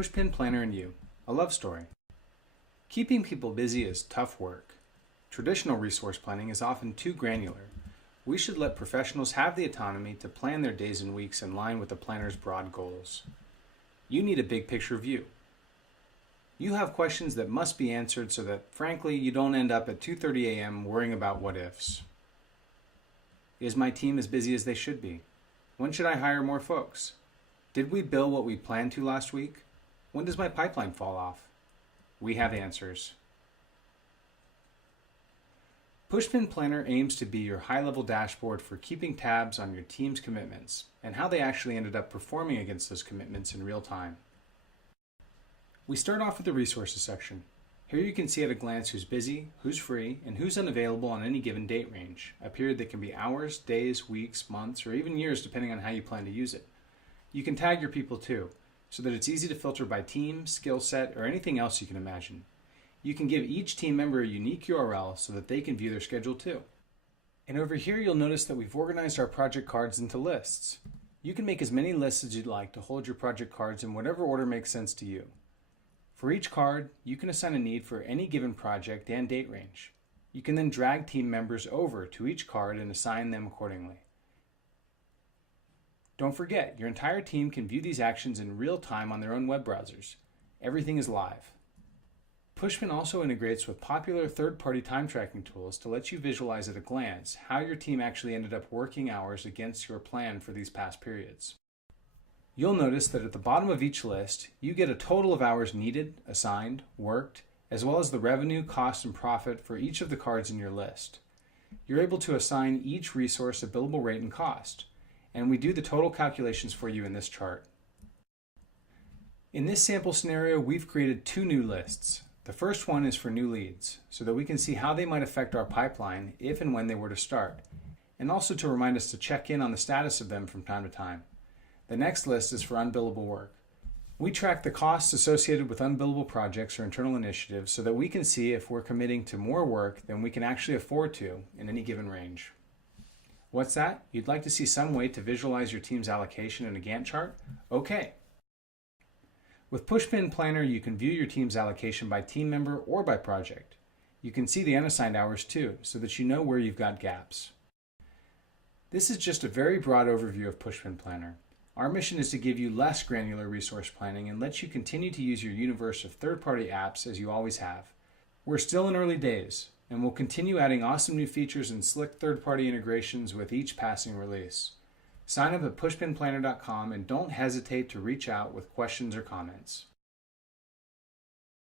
Pushpin Planner and You, a love story. Keeping people busy is tough work. Traditional resource planning is often too granular. We should let professionals have the autonomy to plan their days and weeks in line with the planner's broad goals. You need a big picture view. You have questions that must be answered so that, frankly, you don't end up at 2:30 a.m. worrying about what ifs. Is my team as busy as they should be? When should I hire more folks? Did we bill what we planned to last week? When does my pipeline fall off? We have answers. Pushpin Planner aims to be your high-level dashboard for keeping tabs on your team's commitments and how they actually ended up performing against those commitments in real time. We start off with the resources section. Here you can see at a glance who's busy, who's free, and who's unavailable on any given date range, a period that can be hours, days, weeks, months, or even years depending on how you plan to use it. You can tag your people too, so that it's easy to filter by team, skill set, or anything else you can imagine. You can give each team member a unique URL so that they can view their schedule too. And over here you'll notice that we've organized our project cards into lists. You can make as many lists as you'd like to hold your project cards in whatever order makes sense to you. For each card, you can assign a need for any given project and date range. You can then drag team members over to each card and assign them accordingly. Don't forget, your entire team can view these actions in real time on their own web browsers. Everything is live. Pushpin also integrates with popular third-party time tracking tools to let you visualize at a glance how your team actually ended up working hours against your plan for these past periods. You'll notice that at the bottom of each list, you get a total of hours needed, assigned, worked, as well as the revenue, cost, and profit for each of the cards in your list. You're able to assign each resource a billable rate and cost, and we do the total calculations for you in this chart. In this sample scenario, we've created two new lists. The first one is for new leads, so that we can see how they might affect our pipeline if and when they were to start, and also to remind us to check in on the status of them from time to time. The next list is for unbillable work. We track the costs associated with unbillable projects or internal initiatives so that we can see if we're committing to more work than we can actually afford to in any given range. What's that? You'd like to see some way to visualize your team's allocation in a Gantt chart? Okay. With Pushpin Planner, you can view your team's allocation by team member or by project. You can see the unassigned hours too, so that you know where you've got gaps. This is just a very broad overview of Pushpin Planner. Our mission is to give you less granular resource planning and let you continue to use your universe of third-party apps as you always have. We're still in early days, and we'll continue adding awesome new features and slick third-party integrations with each passing release. Sign up at pushpinplanner.com and don't hesitate to reach out with questions or comments.